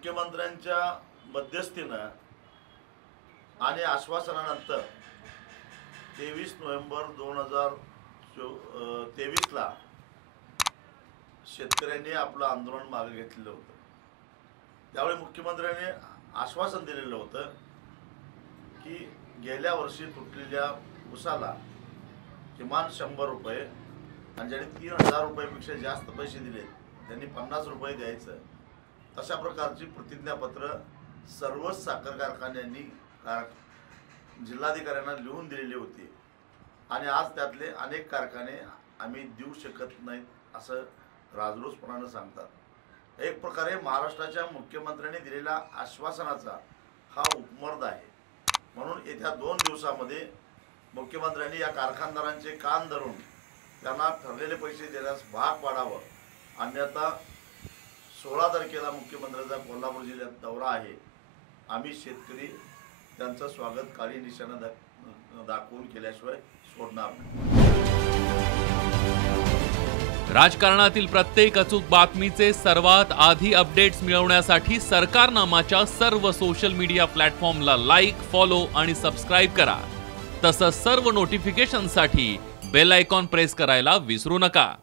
मुख्यमंत्र्यांच्या मध्यस्थीनं आणि आश्वासनानंतर 23 नोव्हेंबर 2023 ला शेतकऱ्यांनी आपलं आंदोलन मागे घेतलेलं होतं। त्यावेळी मुख्यमंत्र्यांनी आश्वासन दिलेलं होतं की गेल्या वर्षी तुटलेल्या ऊसाला किमान 100 रुपये आणि ज्यांनी 3000 रुपयापेक्षा जास्त पैसे दिले त्यांनी 50 रुपये द्यायचं, अशा प्रकारची प्रतिज्ञापत्र सर्व साखर कारखान्यांनी जिल्हाधिकाऱ्यांना लिहून दिलेली होती। आणि आज त्यातले अनेक कारखाने आम्ही देऊ शकत नाहीत असं राजरोसपणानं सांगतात। एक प्रकारे महाराष्ट्राच्या मुख्यमंत्र्यांनी दिलेल्या आश्वासनाचा हा उपमर्द आहे। म्हणून येत्या 2 दिवसामध्ये मुख्यमंत्र्यांनी या कारखानदारांचे कान धरून त्यांना ठरलेले पैसे देण्यास भाग पाडावं, अन्यथा 16 तारखेला मुख्यमंत्र्यांचा कोल्हापूर जिल्ह्यात दौरा आहे। आम्ही शेतकरी त्यांचं स्वागत काळी निशाणा दाखवून केल्याशिवाय सोडणार नाही। राजकारणातील प्रत्येक अचूक बातमीचे सर्वात आधी अपडेट्स मिळवण्यासाठी सरकारनामाच्या सर्व सोशल मीडिया प्लॅटफॉर्मला लाईक, फॉलो आणि सबस्क्राईब करा। तसंच सर्व नोटिफिकेशनसाठी बेल आयकॉन प्रेस करायला विसरू नका।